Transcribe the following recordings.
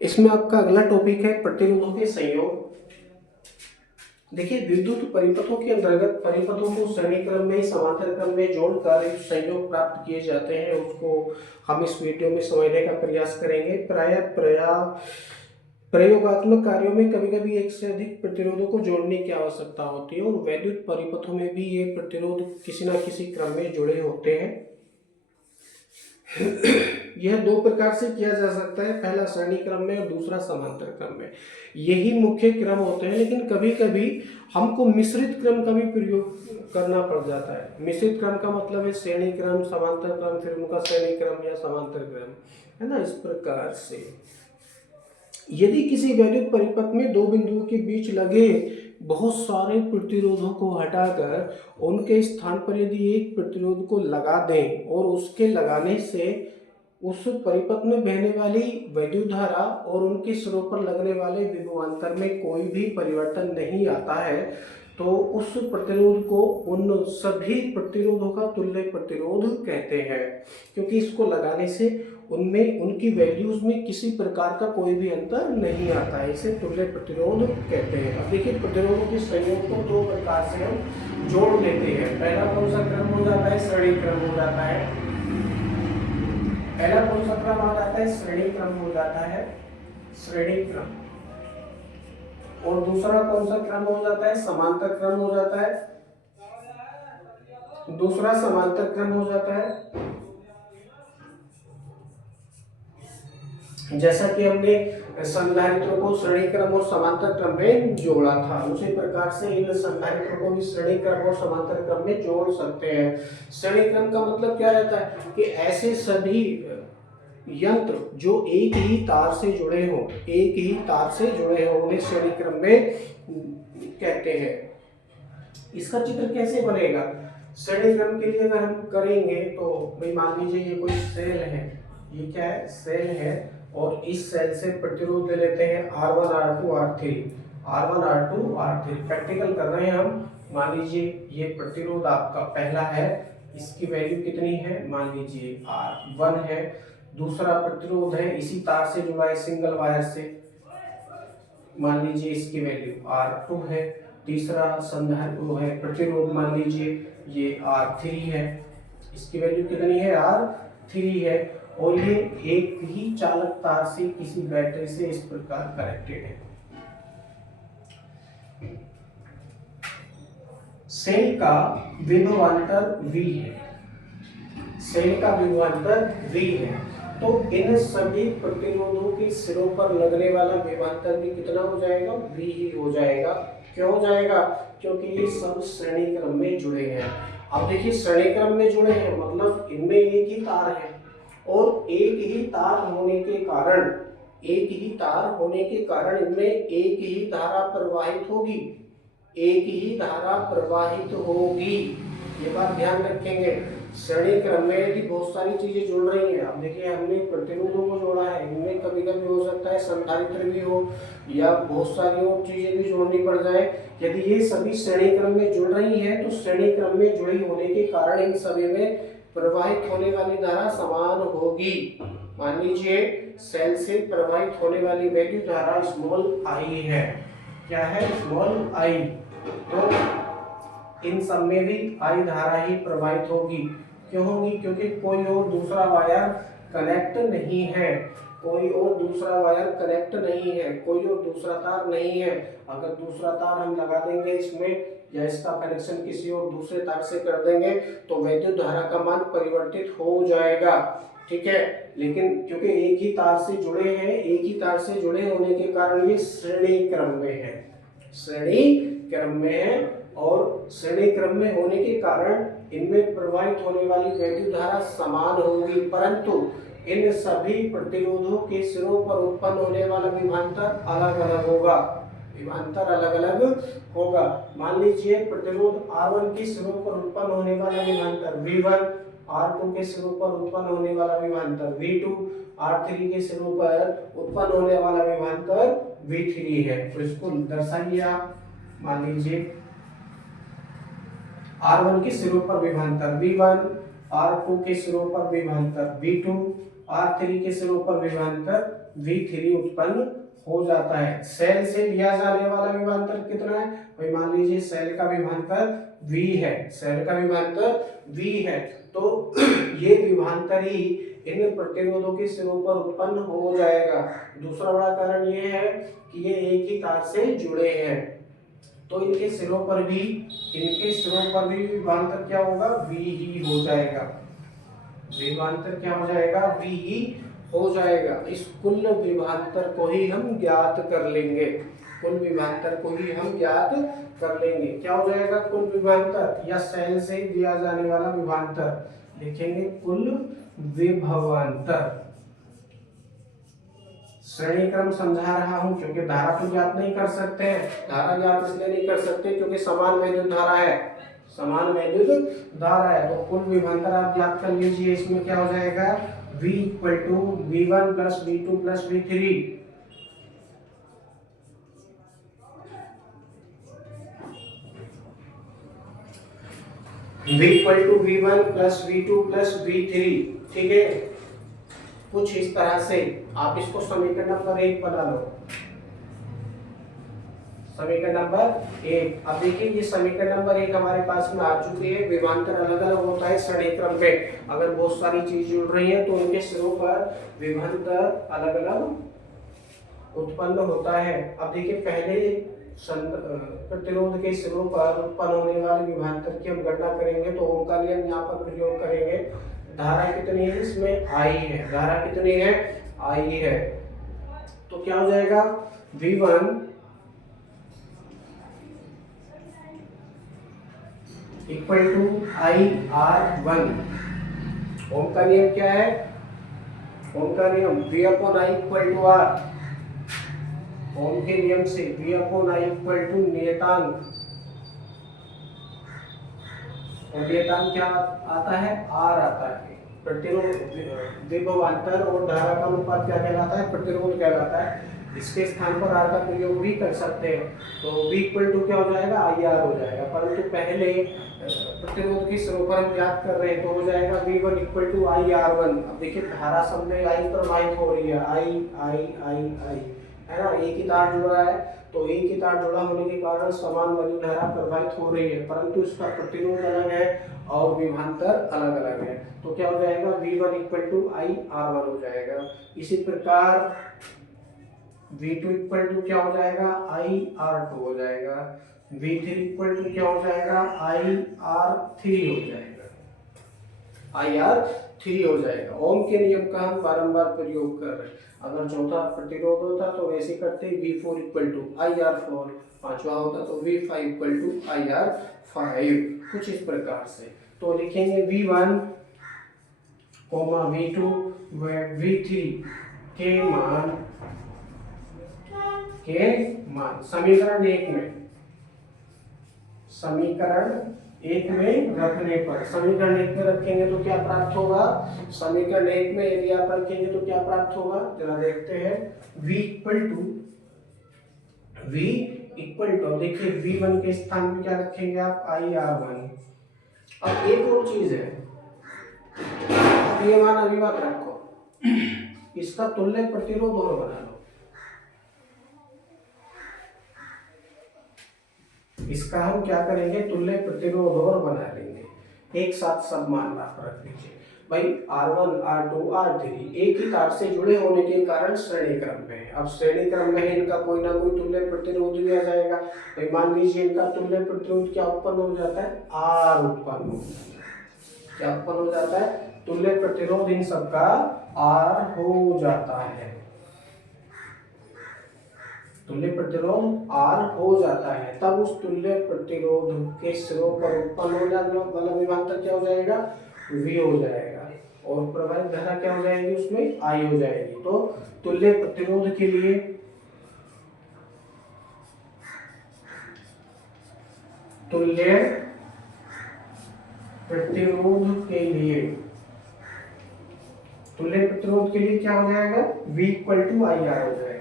इसमें आपका अगला टॉपिक है प्रतिरोधों के संयोग। देखिए, विद्युत परिपथों के अंतर्गत परिपथों को श्रेणी क्रम में समांतर क्रम में जोड़कर संयोग प्राप्त किए जाते हैं, उसको हम इस वीडियो में समझने का प्रयास करेंगे। प्रयोगात्मक कार्यों में कभी कभी एक से अधिक प्रतिरोधों को जोड़ने की आवश्यकता होती है और वैद्युत परिपथों में भी ये प्रतिरोध किसी न किसी क्रम में जुड़े होते हैं। यह दो प्रकार से किया जा सकता है, पहला श्रेणी क्रम में और दूसरा समांतर क्रम में। यही मुख्य क्रम होते हैं, लेकिन कभी कभी हमको मिश्रित क्रम का भी प्रयोग करना पड़ जाता है। मिश्रित क्रम का मतलब है श्रेणी क्रम, समांतर क्रम, फिर उनका श्रेणी क्रम या समांतर क्रम, है ना। इस प्रकार से यदि किसी वैद्युत परिपथ में दो बिंदुओं के बीच लगे बहुत सारे प्रतिरोधों को हटाकर उनके स्थान पर यदि एक प्रतिरोध को लगा दें और उसके लगाने से उस परिपथ में बहने वाली वैद्युत धारा और उनके सिरों पर लगने वाले विभवांतर में कोई भी परिवर्तन नहीं आता है, तो उस प्रतिरोध को उन सभी प्रतिरोधों का तुल्य प्रतिरोध कहते हैं, क्योंकि इसको लगाने से उनमें उनकी वैल्यूज में किसी प्रकार का कोई भी अंतर नहीं आता है। इसे तुल्य प्रतिरोध कहते हैं। अब देखिए, प्रतिरोधों के संयोग को दो प्रकार से हम जोड़ लेते हैं। पहला कौन सा क्रम हो जाता है? श्रेणी क्रम हो जाता है। पहला कौन सा क्रम आ जाता है? श्रेणी क्रम हो जाता है, श्रेणी क्रम। और दूसरा कौन सा क्रम हो जाता है? समांतर क्रम हो जाता है। दूसरा समांतर क्रम हो जाता है। जैसा कि हमने संधारित्रों को श्रेणी क्रम और समांतर क्रम में जोड़ा था, उसी प्रकार से इन संधारित्रों को भी श्रेणी क्रम और समांतर क्रम में जोड़ सकते हैं। श्रेणी क्रम का मतलब क्या रहता है कि ऐसे सभी यंत्र जो एक ही तार से जुड़े हो, एक ही तार से जुड़े हो, उन्हें श्रेणी क्रम में कहते हैं। इसका चित्र कैसे बनेगा? श्रेणी क्रम के लिए अगर हम करेंगे तो भाई मान लीजिए ये कोई सेल है, ये क्या है? सेल है, और इस सेल से प्रतिरोध ले लेते हैं R1 R2 R3, R1 R2 R3। Practical कर रहे हैं हम। मान लीजिए ये प्रतिरोध आपका पहला है, इसकी वैल्यू कितनी है? मान लीजिए R1 है। दूसरा प्रतिरोध है, इसी तार से जुड़ा है, सिंगल वायर से, मान लीजिए इसकी वैल्यू R2 है। तीसरा संधारित्र है प्रतिरोध, मान लीजिए ये R3 है, इसकी वैल्यू कितनी है? R3 है। और ये एक ही चालक तार से किसी बैटरी से इस प्रकार कनेक्टेड है। सेल का विभवांतर V है, सेल का विभवांतर V है, तो इन सभी प्रतिरोधों के सिरों पर लगने वाला विभवांतर भी कितना हो जाएगा? V ही हो जाएगा। क्यों हो जाएगा? क्योंकि ये सब श्रेणी क्रम में जुड़े हैं। अब देखिए, श्रेणी क्रम में जुड़े हैं मतलब इनमें एक ही तार है, और एक ही तार होने के कारण, एक ही तार होने के कारण इनमें एक ही धारा प्रवाहित होगी, एक ही धारा प्रवाहित होगी। ये बात ध्यान रखेंगे। श्रेणी क्रम में यदि बहुत सारी चीजें जुड़ रही हैं, अब देखिए हमने प्रतिरोधों को जोड़ा है, इनमें कभी कभी हो सकता है संधारित्र भी हो या बहुत सारी और चीजें भी जोड़नी पड़ जाए। यदि ये सभी श्रेणी क्रम में जुड़ रही हैं, तो श्रेणी क्रम में जुड़ी होने के कारण इन सभी में प्रवाहित होने वाली धारा समान होगी। मान लीजिए सेल से प्रवाहित होने वाली वैद्युत धारा स्मॉल आई है। क्या है? Small I. तो इन सब में भी आई धारा ही प्रवाहित होगी। क्यों होगी? क्योंकि कोई और दूसरा वायर कनेक्ट नहीं है, कोई और दूसरा वायर कनेक्ट नहीं है, कोई और दूसरा तार नहीं है। अगर दूसरा तार हम लगा देंगे इसमें, या इसका कनेक्शन किसी और दूसरे तार से कर देंगे, तो वैद्युत धारा का मान परिवर्तित हो जाएगा। ठीक है, लेकिन क्योंकि एक ही तार से जुड़े हैं, एक ही तार से जुड़े होने के कारण ये श्रेणी क्रम में है, श्रेणी क्रम में है। और श्रेणी क्रम में होने के कारण इनमें प्रवाहित होने वाली वैद्युत धारा समान होगी, परंतु इन सभी प्रतिरोधों के सिरों पर उत्पन्न होने वाला विभवांतर अलग अलग होगा, विभवांतर अलग अलग होगा। मान लीजिए प्रतिरोध R1 के सिरों पर उत्पन्न होने वाला विभवांतर V1, R2 के सिरों पर उत्पन्न होने वाला विभवांतर V2, R3 के सिरों पर उत्पन्न होने वाला विभवांतर V3 है। तो इसको दर्शाइए आप। मान लीजिए R1 के सिरों पर विभवांतर V1, R2 के सिरों पर विभवांतर V2, R3 के सिरों पर विभवांतर V3 उत्पन्न हो जाता है। सेल से लिया जाने वाला विभवांतर कितना है भाई, मान लीजिए सेल का विभवांतर V है, सेल का विभवांतर V है, तो ये विभवांतर ही इन प्रतिरोधों के सिरों पर उत्पन्न हो जाएगा। दूसरा बड़ा कारण ये है कि ये एक ही तार से जुड़े हैं, तो इनके सिरों पर भी विभवांतर क्या होगा, V ही हो जाएगा। विभवांतर क्या हो जाएगा, V ही हो जाएगा। इस कुल विभवांतर को ही हम ज्ञात कर लेंगे, कुल विभवांतर को ही हम ज्ञात कर लेंगे। क्या हो जाएगा कुल विभवांतर, या सेल से दिया जाने वाला विभवांतर, लिखेंगे कुल विभवांतर। श्रेणी क्रम समझा रहा हूं क्योंकि धारा तो ज्ञात नहीं कर सकते हैं। धारा ज्ञात इसलिए नहीं कर सकते क्योंकि समान वैद्युत धारा है, समान वैद्युत धारा है। तो कुल विभवांतर आप ज्ञात कर लीजिए। इसमें क्या हो जाएगा, V equal to V1 plus V2 plus V3। V equal to V1 plus V2 plus V3, ठीक है। कुछ इस तरह से आप इसको समीकरण नंबर 1 बना लो, समीकरण नंबर 1। अब देखिए ये समीकरण नंबर 1 हमारे पास में आ चुकी है। विभवांतर अलग अलग होता है श्रेणी क्रम पे, अगर बहुत सारी चीज जुड़ रही है तो उनके सिरों पर विभवांतर अलग अलग उत्पन्न होता है। अब देखिए पहले प्रतिरोध के सिरों पर उत्पन्न होने वाले विभवांतर की हम गणना करेंगे, तो ओम का नियम यहाँ पर प्रयोग करेंगे। धारा कितनी है इसमें, I है, धारा कितनी है, I है। तो क्या हो जाएगा, V1 इक्वल टू IR1। ओम का नियम क्या है, ओम का नियम V upon I equal to R। Ohm के नियम से V upon I equal to नियतांक, और नियतांक क्या आता है, R आता है। प्रतिरोध विभवांतर और धारा का अनुपात क्या कहलाता है, प्रतिरोध कहलाता है। इसके स्थान पर R का प्रयोग भी कर सकते हैं, तो V इक्वल टू क्या हो जाएगा, IR हो जाएगा। परंतु पहले प्रतिरोध की सिरों पर हम ज्ञात कर रहे हैं, तो हो जाएगा V1 इक्वल टू IR1। अब देखिए धारा सब में I प्रवाहित हो रही है, I है ना, एक ही तार जुड़ा है, तो एक ही तार जुड़ा होने के कारण समान वैद्युत धारा प्रवाहित हो रही है, परंतु इसका प्रतिरोध अलग है और विभवांतर अलग अलग है। तो क्या हो जाएगा, V1 इक्वल टू IR1 हो जाएगा। इसी प्रकार V2 इक्वल टू क्या हो जाएगा, IR2 हो जाएगा। V3 इक्वल टू क्या हो जाएगा, IR3 हो जाएगा, IR3 हो जाएगा। ओम के नियम का हम बारंबार प्रयोग कर रहे हैं। अगर चौथा प्रतिरोध होता तो वैसे करते, V4 इक्वल टू IR4, पांचवा होता तो V5 इक्वल टू IR5, कुछ इस प्रकार से। तो लिखेंगे V1, V2 व V3 के मान समीकरण 1 में रखने पर, समीकरण 1 में रखेंगे तो क्या प्राप्त होगा, समीकरण 1 में यदि आप रखेंगे तो क्या प्राप्त होगा, जरा देखते हैं। V इक्वल टू देखिए V1 के स्थान में क्या रखेंगे आप, IR1। अब एक और चीज है, ये मान अभी मत रखो, इसका तुल्य प्रतिरोध और बना लो। इसका हम क्या करेंगे, तुल्य प्रतिरोध और बना लेंगे। एक साथ सब मान आप रख लीजिए भाई, R1 R2 R3 एक ही तार से जुड़े होने के कारण श्रेणी क्रम में है। अब श्रेणी क्रम में इनका कोई ना कोई तुल्य प्रतिरोध दिया जाएगा। भाई मान लीजिए इनका तुल्य प्रतिरोध क्या उत्पन्न हो जाता है, R उत्पन्न हो जाता है। क्या उत्पन्न हो जाता है, तुल्य प्रतिरोध इन सबका R हो जाता है। तुल्य प्रतिरोध R हो जाता है, तब उस तुल्य प्रतिरोध के सिरों पर उत्पन्न होने वाला विभवांतर क्या हो जाएगा, V हो जाएगा, और प्रवाहित धारा क्या हो जाएगी, उसमें I हो जाएगी। तो तुल्य प्रतिरोध के लिए क्या हो जाएगा, V इक्वल टू IR हो जाएगा।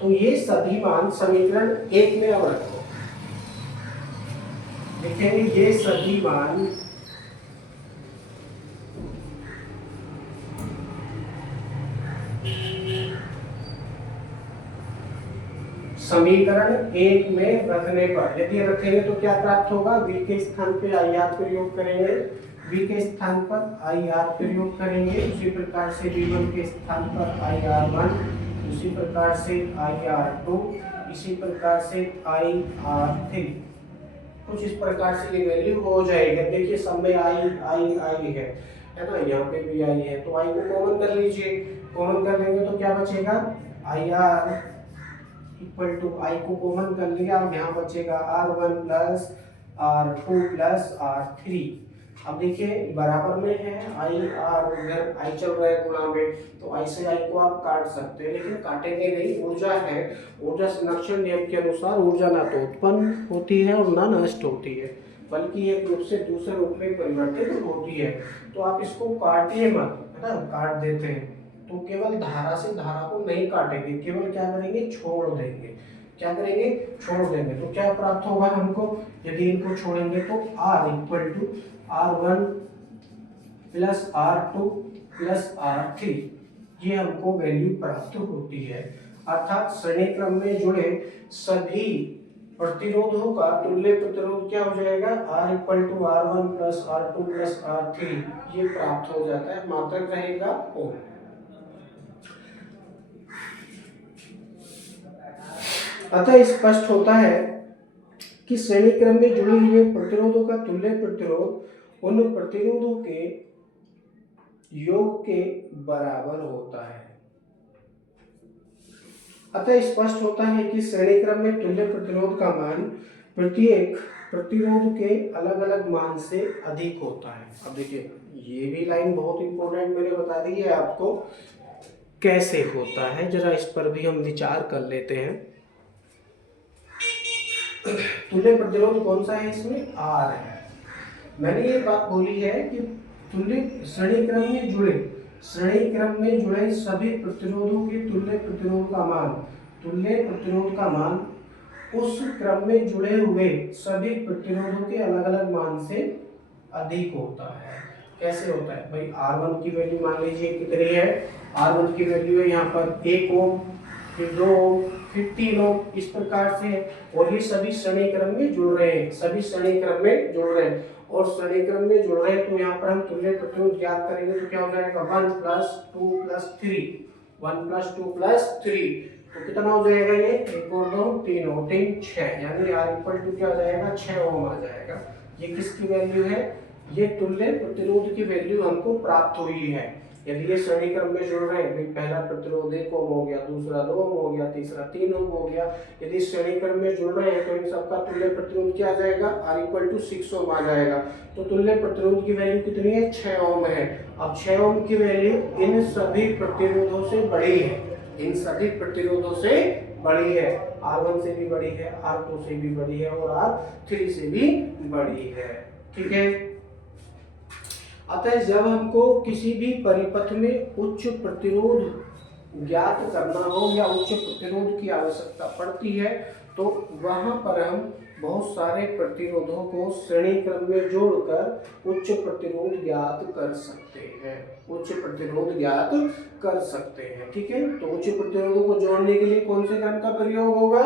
तो ये सभी मान समीकरण 1 में अब रखो, लिखेंगे ये सभी मान समीकरण एक में रखने पर, यदि रखेंगे तो क्या प्राप्त होगा, v के स्थान पे आई आर प्रयोग करेंगे, v के स्थान पर आई आर प्रयोग करेंगे, उसी प्रकार से v1 के स्थान पर आई आर वन, उसी प्रकार से आई आर टू, इसी प्रकार से आई आर थ्री। कुछ इस प्रकार से ये वैल्यू हो जाएगा। देखिए सब में आई आई आई है ना, यहाँ पे भी आई है, तो आई को कॉमन कर लीजिए, कॉमन कर लेंगे तो क्या बचेगा, आई आर इक्वल टू आई को कॉमन कर लिया, अब यहाँ बचेगा R1 plus R2 plus R3। अब देखिए बराबर में है आई आर, उधर आई चल रहा है गुणा में, तो आई से आई को आप काट सकते हैं, लेकिन काटेंगे नहीं, ऊर्जा है, ऊर्जा संरक्षण नियम के अनुसार ऊर्जा ना तो उत्पन्न होती है और ना नष्ट होती है, बल्कि एक रूप से दूसरे रूप में परिवर्तित होती है। तो आप इसको काटिए मत, है ना, काट देते हैं तो केवल धारा से धारा को नहीं काटेंगे, केवल क्या करेंगे, छोड़ देंगे। क्या करेंगे, छोड़ देंगे। तो क्या प्राप्त होगा हमको, यदि इनको छोड़ेंगे तो R equal to R1 plus R2 plus R3, ये हमको वैल्यू प्राप्त होती है। अर्थात श्रेणी क्रम में जुड़े सभी प्रतिरोधों का तुल्य प्रतिरोध क्या हो जाएगा, R equal to R1 plus R2 plus R3, ये प्राप्त हो जाता है। मात्रक रहेगा ओम। अतः स्पष्ट होता है कि श्रेणी क्रम में जुड़े हुए प्रतिरोधों का तुल्य प्रतिरोध उन प्रतिरोधों के योग के बराबर होता है। अतः स्पष्ट होता है कि श्रेणी क्रम में तुल्य प्रतिरोध का मान प्रत्येक प्रतिरोध के अलग अलग मान से अधिक होता है। अब देखिए ये भी लाइन बहुत इंपॉर्टेंट मैंने बता दी है आपको, कैसे होता है जरा इस पर भी हम विचार कर लेते हैं। तुल्य प्रतिरोध कौन सा है, इसमें R है। मैंने ये बात बोली है कि तुल्य श्रेणी क्रम में जुड़े सभी प्रतिरोधों के तुल्य प्रतिरोध का मान उस क्रम में जुड़े हुए सभी प्रतिरोधों के अलग अलग मान से अधिक होता है। कैसे होता है भाई, R1 की वैल्यू मान लीजिए कितनी है, R1 की वैल्यू है यहाँ पर 1 ओम, फिर 2 ओम, फिर 3 ओम, इस प्रकार से, और ये सभी श्रेणी क्रम में जुड़ रहे हैं, सभी श्रेणी क्रम में जुड़ रहे हैं, और श्रेणी क्रम में जुड़ रहे हैं तो यहाँ पर हम तुल्य प्रतिरोध ज्ञात करेंगे तो क्या हो जाएगा, 1 प्लस 2 प्लस 3, 1 प्लस 2 प्लस 3, तो कितना हो जाएगा ये, 1 और 2 3 और 3 6, यानी R इक्वल टू क्या हो जाएगा, 6 ओम आ जाएगा। ये किसकी वैल्यू है, ये तुल्य प्रतिरोध की वैल्यू हमको प्राप्त हुई है। यदि ये श्रेणी क्रम में जुड़ रहे हैं, पहला प्रतिरोध 1 ओम हो गया, दूसरा 2 ओम हो गया, तीसरा 3 ओम हो गया, यदि श्रेणी क्रम में जुड़ रहे हैं तो इन सबका तुल्य प्रतिरोध क्या आ जाएगा, R इक्वल टू 6 ओम आ जाएगा। तो तुल्य प्रतिरोध की वैल्यू कितनी है, 6 ओम है। अब 6 ओम की वैल्यू इन सभी प्रतिरोधों से बड़ी है, इन सभी प्रतिरोधों से बड़ी है, R1 से भी बड़ी है, R2 से भी बड़ी है और R3 से भी बड़ी है। ठीक है। अतः जब हमको किसी भी परिपथ में उच्च प्रतिरोध ज्ञात करना हो या उच्च प्रतिरोध की आवश्यकता पड़ती है तो वहां पर हम बहुत सारे प्रतिरोधों को श्रेणी क्रम में जोड़कर उच्च प्रतिरोध ज्ञात कर सकते हैं, उच्च प्रतिरोध ज्ञात कर सकते हैं। ठीक है, तो उच्च प्रतिरोधों को जोड़ने के लिए कौन से क्रम का प्रयोग होगा,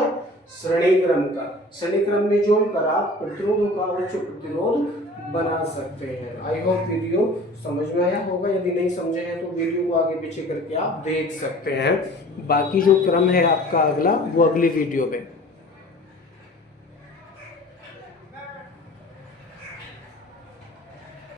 श्रेणी क्रम का। श्रेणी क्रम में जोड़कर आप प्रतिरोधों का उच्च प्रतिरोध बना सकते हैं। आई होप वीडियो समझ में आया होगा, यदि नहीं समझे हैं तो वीडियो को आगे पीछे करके आप देख सकते हैं। बाकी जो क्रम है आपका अगला वो अगली वीडियो में।